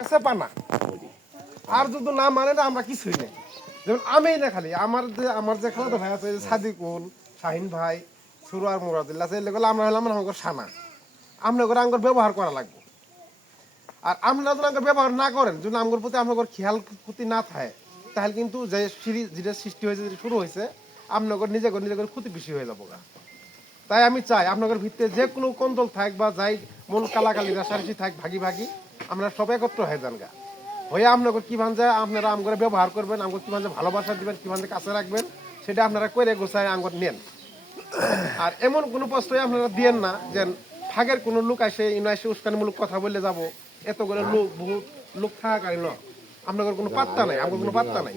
কাছে পানা আর যদি না মানে না, আমরা কিছুই নেই। যেমন আমি না খালি, আমার যে আমার যে খালাতো ভাই আছে সাদিকুল, শাহিন ভাই সুরার মুরাদুল্লাহ, আছে, এগুলো আমরা হলাম আমার সানা আমরা করে আঙ্গুর ব্যবহার করা লাগবে। আর আপনারা যদি আঙ্গুর ব্যবহার না করেন, যদি আঙ্গুর প্রতি আপনার খেয়াল ক্ষতি না থাকে, তাহলে কিন্তু যে সিঁড়ি যেটা সৃষ্টি হয়েছে, যেটা শুরু হয়েছে আপনার নিজে করে নিজে করে ক্ষতি বেশি হয়ে যাব। তাই আমি চাই, আপনাদের ভিতরে যে কোনো কন্দল থাক বা যাই মন কালাকালি রাশারাশি থাক, ভাগি ভাগি আমরা সব একত্র হয়ে যান গা। হয়ে আপনাকে কি ভাঞ্জা আপনারা আমগরে ব্যবহার করবেন আমগর কি ভাঞ্জা ভালোবাসা দিবেন, কি ভাঞ্জা কাছে রাখবেন, সেটা আপনারা করে গোছায় আঙ্গর নেন। আর এমন কোনো প্রশ্রয় আপনারা দিয়েন না যে ফাগের কোনো লোক আসে, ইনো এসে উস্কানিমূলক কথা বললে যাব। এত করে লোক বহুত লোক থাকাকালীন ন। আপনাদের কোনো পাত্তা নাই আমার কোনো পাত্তা নাই।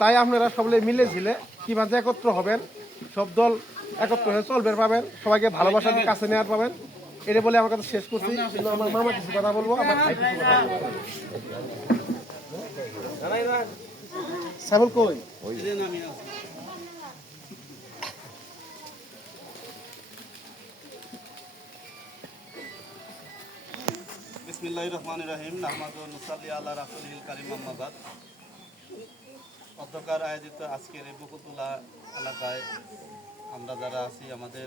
তাই আপনারা সবলে মিলে ঝিলে কি ভাবে একত্র হবেন, সব দল একত্র হয়ে চলবেন পাবেন, সবাইকে ভালোবাসা কাছে নেওয়ার পাবেন। এটা বলে আমার কাছে শেষ করছি। আমার মামা কিছু কথা বলব, আমার ভাই কিছু কথা কই? অধ্যকার আয়োজিত আজকের এই বকুতুলা এলাকায় আমরা যারা আছি, আমাদের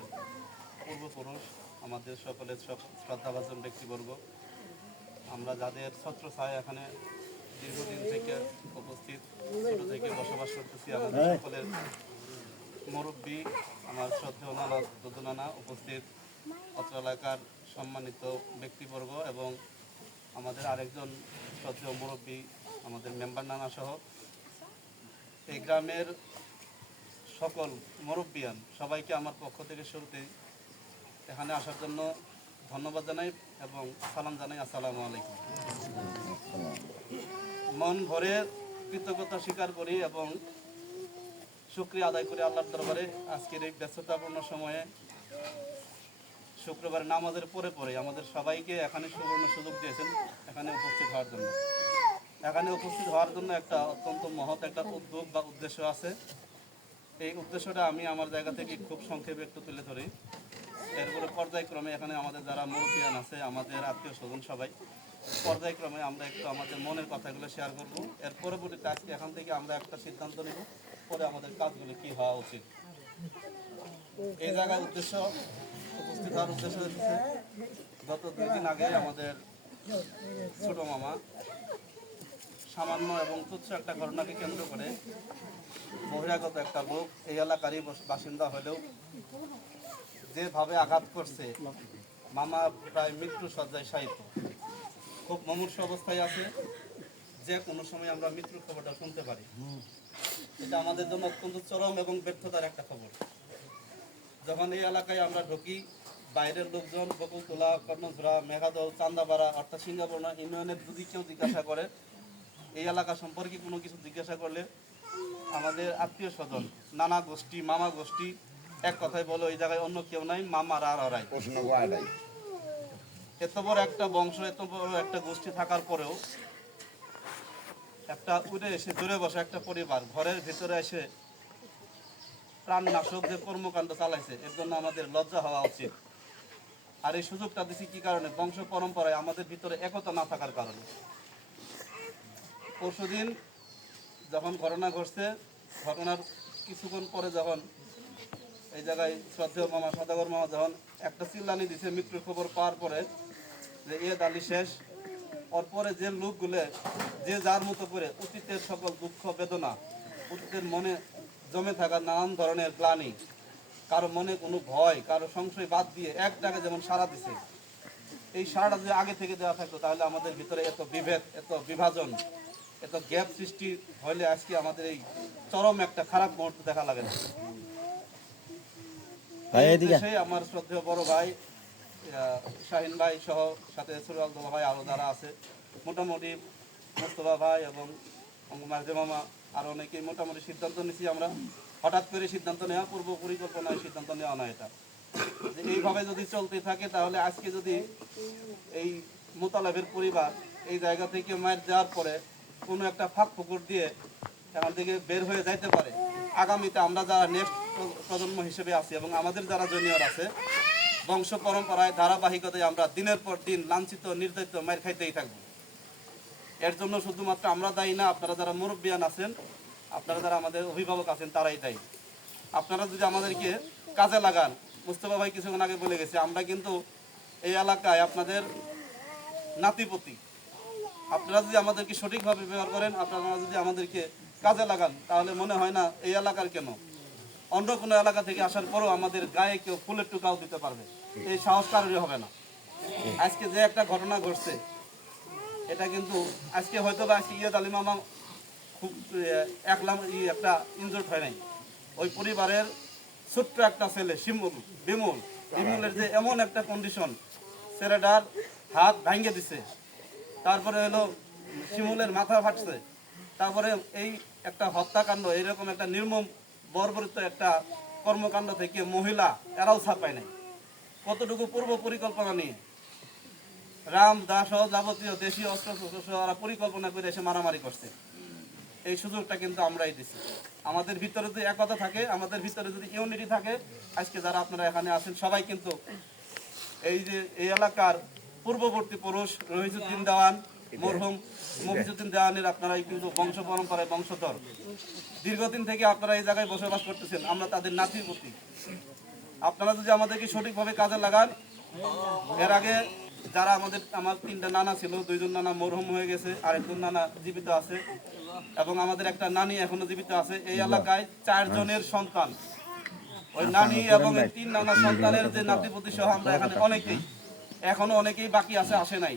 পূর্বপুরুষ আমাদের সকলের সব শ্রদ্ধাভাজন ব্যক্তিবর্গ। আমরা যাদের ছত্র ছায় এখানে দীর্ঘদিন থেকে উপস্থিত ছোটো থেকে বসবাস করতেছি আমাদের সকলের মুরব্বী আমার শ্রদ্ধেয় নানা দুদু নানা উপস্থিত অত্র এলাকার সম্মানিত ব্যক্তিবর্গ এবং আমাদের আরেকজন শ্রদ্ধেয় মুরব্বী আমাদের মেম্বার নানা সহ। এই গ্রামের সকল মুরব্বিয়ান সবাইকে আমার পক্ষ থেকে শুরুতে এখানে আসার জন্য ধন্যবাদ জানাই এবং সালাম জানাই, আসসালামু আলাইকুম। মন ভরে কৃতজ্ঞতা স্বীকার করি এবং শুক্রিয়া আদায় করি আল্লাহর দরবারে। আজকের এই ব্যস্ততাপূর্ণ সময়ে শুক্রবার নামাজের পরে পরে আমাদের সবাইকে এখানে সুবর্ণ সুযোগ দিয়েছেন, এখানে উপস্থিত হওয়ার জন্য। এখানে উপস্থিত হওয়ার জন্য একটা অত্যন্ত মহৎ একটা উদ্যোগ বা উদ্দেশ্য আছে। এই উদ্দেশ্যটা আমি আমার জায়গা থেকে খুব সংক্ষেপে একটু তুলে ধরি। এরপরে পর্যায়ক্রমে এখানে আমাদের যারা মুরব্বিয়ান আছে, আমাদের আত্মীয় স্বজন সবাই, পর্যায়ক্রমে আমরা একটু আমাদের মনের কথাগুলো শেয়ার করব। এর পরবর্তীতে আজকে এখান থেকে আমরা একটা সিদ্ধান্ত নেব, পরে আমাদের কাজগুলো কি হওয়া উচিত। এই জায়গায় উদ্দেশ্য উপস্থিত হওয়ার উদ্দেশ্য হচ্ছে, গত দুই দিন আগে আমাদের ছোট মামা সামান্য এবং তুচ্ছ একটা ঘটনাকে কেন্দ্র করে বহিরাগত একটা লোক এই এলাকারই বাসিন্দা হলেও যেভাবে আঘাত করছে, মামা প্রায় মৃত্যু সজ্জায় সাহিত্য খুব মমূর্ষ অবস্থায় আছে, যে কোনো সময় আমরা মৃত্যুর খবরটা শুনতে পারি। এটা আমাদের জন্য অত্যন্ত চরম এবং ব্যর্থতার একটা খবর। যখন এই এলাকায় আমরা ঢুকি, বাইরের লোকজন, বকুলতলা কর্ণধরা মেঘাদল, চান্দাপাড়া, অর্থাৎ সিঙ্গাপুরনা ইউনিয়নের যদি কেউ জিজ্ঞাসা করে, এই এলাকা সম্পর্কে কোনো কিছু জিজ্ঞাসা করলে আমাদের আত্মীয় স্বজন, নানা গোষ্ঠী, মামা গোষ্ঠী এক কথায় বলো এই জায়গায় অন্য কেউ নাই মামার আর আড়াই প্রশ্ন এত বড় একটা বংশ এত বড় একটা গোষ্ঠী থাকার পরেও একটা উড়ে এসে জুড়ে বসে একটা পরিবার ঘরের ভিতরে এসে প্রাণনাশক যে কর্মকাণ্ড চালাইছে এর জন্য আমাদের লজ্জা হওয়া উচিত। আর এই সুযোগটা দিছি কি কারণে? বংশ পরম্পরায় আমাদের ভিতরে একতা না থাকার কারণে। পরশুদিন যখন ঘটনা ঘটছে ঘটনার কিছুক্ষণ পরে যখন এই জায়গায় শ্রদ্ধেয় মামা সদাগর মামা যখন একটা চিল্লানি দিছে, মৃত্যুর খবর পাওয়ার পরে যে এ দালি শেষ পরে যে লোকগুলো যে যার মতো করে অতীতের সকল দুঃখ, বেদনা, অতীতের মনে জমে থাকা নানান ধরনের প্ল্যানিং কারও মনে কোনো ভয়, কারও সংশয় বাদ দিয়ে এক ডাকে যেমন সারা দিছে, এই সারাটা যদি আগে থেকে দেওয়া থাকতো তাহলে আমাদের ভিতরে এত বিভেদ, এত বিভাজন, এত গ্যাপ সৃষ্টি হলে আজকে আমাদের এই চরম একটা খারাপ মুহূর্ত দেখা লাগে না। এই উদ্দেশ্যে আমার শ্রদ্ধেয় বড় ভাই শাহিন ভাই সহ সাথে সুরাল ভাই আরও যারা আছে মোটামুটি মোস্তফা ভাই এবং মাঝে মামা আরও অনেকেই মোটামুটি সিদ্ধান্ত নিছি আমরা। হঠাৎ করে সিদ্ধান্ত নেওয়া পূর্ব পরিকল্পনায় সিদ্ধান্ত নেওয়া না এটা। এইভাবে যদি চলতে থাকে তাহলে আজকে যদি এই মোতালাবের পরিবার এই জায়গা থেকে মায়ের যাওয়ার পরে কোনো একটা ফাঁক ফুকুর দিয়ে এখান থেকে বের হয়ে যাইতে পারে আগামীতে আমরা যারা নেক্সট প্রজন্ম হিসেবে আছি এবং আমাদের যারা জুনিয়র আছে, বংশ পরম্পরায়, ধারাবাহিকতায় আমরা দিনের পর দিন লাঞ্ছিত, নির্যাতিত মায়ের খাইতেই থাকব। এর জন্য শুধুমাত্র আমরা দায়ী না, আপনারা যারা মুরব্বিয়ান আছেন, আপনারা যারা আমাদের অভিভাবক আছেন, তারাই দায়ী। আপনারা যদি আমাদেরকে কাজে লাগান, মুস্তফা ভাই কিছুক্ষণ আগে বলে গেছে, আমরা কিন্তু এই এলাকায় আপনাদের নাতিপতি। আপনারা যদি আমাদেরকে সঠিকভাবে ব্যবহার করেন, আপনারা যদি আমাদেরকে কাজে লাগান, তাহলে মনে হয় না এই এলাকার কেন? অন্য কোনো এলাকা থেকে আসার পরেও আমাদের গায়ে কেউ ফুলের টুকাও দিতে পারবে। এই সাহস কারোরই হবে না। আজকে যে একটা ঘটনা ঘটছে, এটা কিন্তু আজকে হয়তো বা আজকে ইয়দ আলী মামা খুব একলাম একটা ইনজোর্ড হয় নাই। ওই পরিবারের ছোট্ট একটা ছেলে, শিমুল, বিমুল, বিমুলের যে এমন একটা কন্ডিশন ছেলেটার হাত ভাঙে দিছে। তারপরে হলো শিমুলের মাথা ফাটছে। তারপরে এই একটা হত্যাকাণ্ড এইরকম একটা নির্মম বর্বরিত একটা কর্মকাণ্ড থেকে মহিলা এরাও ছাপায় নাই। কতটুকু পূর্ব পরিকল্পনা নিয়ে? রাম দাস যাবতীয় দেশীয় অস্ত্র শস্ত্র পরিকল্পনা করে এসে মারামারি করছে। এই সুযোগটা কিন্তু আমরাই দিছি। আমাদের ভিতরে যদি একতা থাকে, আমাদের ভিতরে যদি ইউনিটি থাকে, আজকে যারা আপনারা এখানে আছেন, সবাই কিন্তু এই যে এই এলাকার পূর্ববর্তী পুরুষ রহিজুদ্দিন দেওয়ান মরহুম মফিজুদ্দিন আপনারাই কিন্তু বংশ পরম্পরায় বংশধর। দীর্ঘদিন থেকে আপনারা এই জায়গায় বসবাস করতেছেন আমরা তাদের নাতির প্রতি। আপনারা যদি আমাদেরকে সঠিকভাবে কাজে লাগান এর আগে যারা আমাদের আমার তিনটা নানা ছিল দুইজন নানা মরহুম হয়ে গেছে আরেকজন নানা জীবিত আছে এবং আমাদের একটা নানি এখনও জীবিত আছে এই এলাকায় চারজনের সন্তান। ওই নানি এবং তিন নানা সন্তানের যে নাতিপতি সহ আমরা এখানে অনেকেই এখনও অনেকেই বাকি আছে আসে নাই।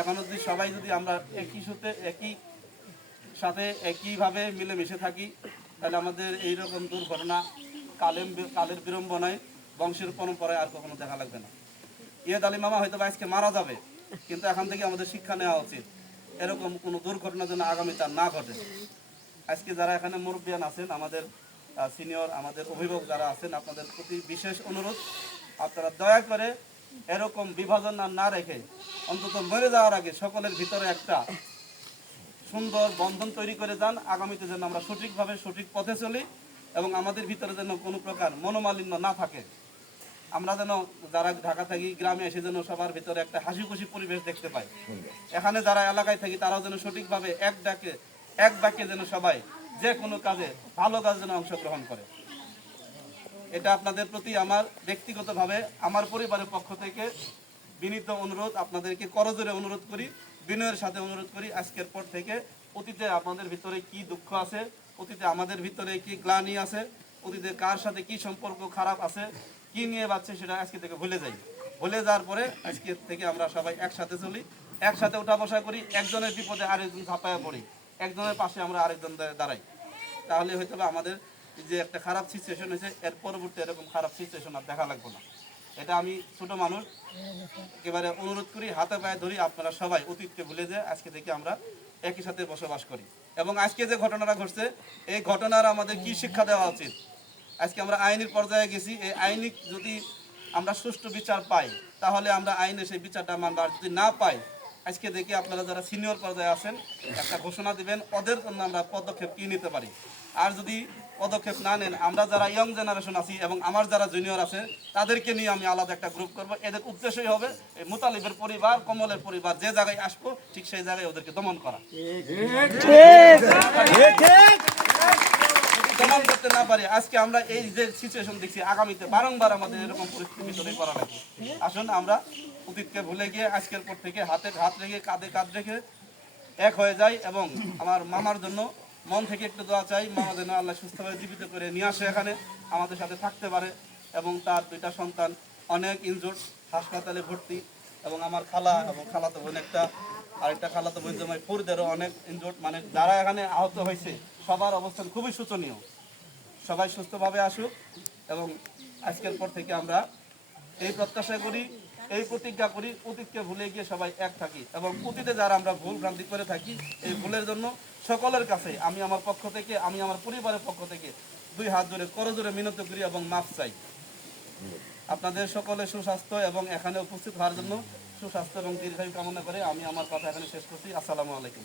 এখনও যদি সবাই যদি আমরা একই সাথে একই সাথে, একইভাবে মিলেমিশে থাকি, তাহলে আমাদের এইরকম দুর্ঘটনা কালেম কালের বিড়ম্বনায় বংশের পরম্পরায় আর কখনো দেখা লাগবে না। ইয়েদ আলী মামা হয়তো আজকে মারা যাবে, কিন্তু এখান থেকে আমাদের শিক্ষা নেওয়া উচিত। এরকম কোনো দুর্ঘটনা যেন আগামীতে না ঘটে। আজকে যারা এখানে মুরব্বিয়ান আছেন, আমাদের সিনিয়র আমাদের অভিভাবক যারা আছেন, আপনাদের প্রতি বিশেষ অনুরোধ। আপনারা দয়া করে এরকম বিভাজন আর না রেখে অন্তত মরে যাওয়ার আগে সকলের ভিতরে একটা সুন্দর বন্ধন তৈরি করে যান। আগামীতে যেন আমরা সঠিকভাবে সঠিক পথে চলি এবং আমাদের ভিতরে যেন কোনো প্রকার মনোমালিন্য না থাকে। আমরা যেন যারা ঢাকা থাকি, গ্রামে এসে যেন সবার ভিতরে একটা হাসি খুশি পরিবেশ দেখতে পাই। এখানে যারা এলাকায় থাকি, তারাও যেন সঠিকভাবে এক ডাকে, এক বাক্যে যেন সবাই যে কোনো কাজে ভালো কাজ যেন অংশগ্রহণ করে। এটা আপনাদের প্রতি আমার ব্যক্তিগতভাবে, আমার পরিবারের পক্ষ থেকে বিনীত অনুরোধ, আপনাদেরকে করজোরে অনুরোধ করি, বিনয়ের সাথে অনুরোধ করি, আজকের পর থেকে অতীতে আপনাদের ভিতরে কি দুঃখ আছে, অতীতে আমাদের ভিতরে কি গ্লানি আছে, অতীতে কার সাথে কি সম্পর্ক খারাপ আছে, কি নিয়ে বাচ্চা সেটা আজকে থেকে ভুলে যাই। ভুলে যাওয়ার পরে আজকে থেকে আমরা সবাই একসাথে চলি, একসাথে উঠা বসা করি, একজনের বিপদে আরেকজন ঝাঁপায়া পড়ি, একজনের পাশে আমরা আরেকজন দাঁড়াই। তাহলে হয়তো আমাদের যে একটা খারাপ সিচুয়েশন হয়েছে, এর পরবর্তী এরকম খারাপ সিচুয়েশন আর দেখা লাগবে না। এটা আমি ছোট মানুষ, একেবারে অনুরোধ করি, হাতে পায়ে ধরি, আপনারা সবাই অতীতকে ভুলে যে আজকে থেকে আমরা একই সাথে বসবাস করি। এবং আজকে যে ঘটনাটা ঘটছে, এই ঘটনার আমাদের কি শিক্ষা দেওয়া উচিত? আজকে আমরা আইনের পর্যায়ে গেছি, এই আইনিক যদি আমরা সুষ্ঠু বিচার পাই, তাহলে আমরা আইনে সেই বিচারটা মানব, আর যদি না পাই আজকে দেখি আপনারা যারা সিনিয়র পর্যায়ে আছেন, একটা ঘোষণা দিবেন, ওদের জন্য আমরা পদক্ষেপ কি নিতে পারি? আর যদি পদক্ষেপ না নেন, আমরা যারা ইয়ং জেনারেশন আছি এবং আমার যারা জুনিয়র আছে, তাদেরকে নিয়ে আমি আলাদা একটা গ্রুপ করব। এদের উদ্দেশ্যই হবে মুতালিবের পরিবার, কমলের পরিবার, যে জায়গায় আসব, ঠিক সেই জায়গায় ওদেরকে দমন করা। দমন করতে না পারি, আজকে আমরা এই যে সিচুয়েশন দেখছি, আগামীতে বারংবার আমাদের এরকম পরিস্থিতি তৈরি করা লাগবে। আসুন, আমরা অতীতকে ভুলে গিয়ে আজকের পর থেকে হাতে হাত রেখে, কাঁধে কাঁধ রেখে এক হয়ে যাই এবং আমার মামার জন্য মন থেকে একটু দোয়া চাই। মামা যেন আল্লাহ সুস্থভাবে জীবিত করে নিয়ে আসে এখানে, আমাদের সাথে থাকতে পারে এবং তার দুইটা সন্তান অনেক ইনজোর্ড হাসপাতালে ভর্তি এবং আমার খালা এবং খালাতো বোন একটা আরেকটা খালাতো বোন জামাই ফুরদেরও অনেক ইনজোর্ড মানে যারা এখানে আহত হয়েছে, সবার অবস্থান খুবই শোচনীয়। সবাই সুস্থভাবে আসুক এবং আজকের পর থেকে আমরা এই প্রত্যাশা করি, এই প্রতিজ্ঞা করি, অতীতকে ভুলে গিয়ে সবাই এক থাকি এবং অতীতে যারা আমরা ভুল ভ্রান্তি করে থাকি, এই ভুলের জন্য সকলের কাছে, আমি আমার পক্ষ থেকে, আমি আমার পরিবারের পক্ষ থেকে দুই হাত ধরে করজোরে মিনত করি এবং মাফ চাই। আপনাদের সকলের সুস্বাস্থ্য এবং এখানে উপস্থিত হওয়ার জন্য সুস্বাস্থ্য এবং দীর্ঘায়ু কামনা করে আমি আমার কথা এখানে শেষ করছি। আসসালামু আলাইকুম।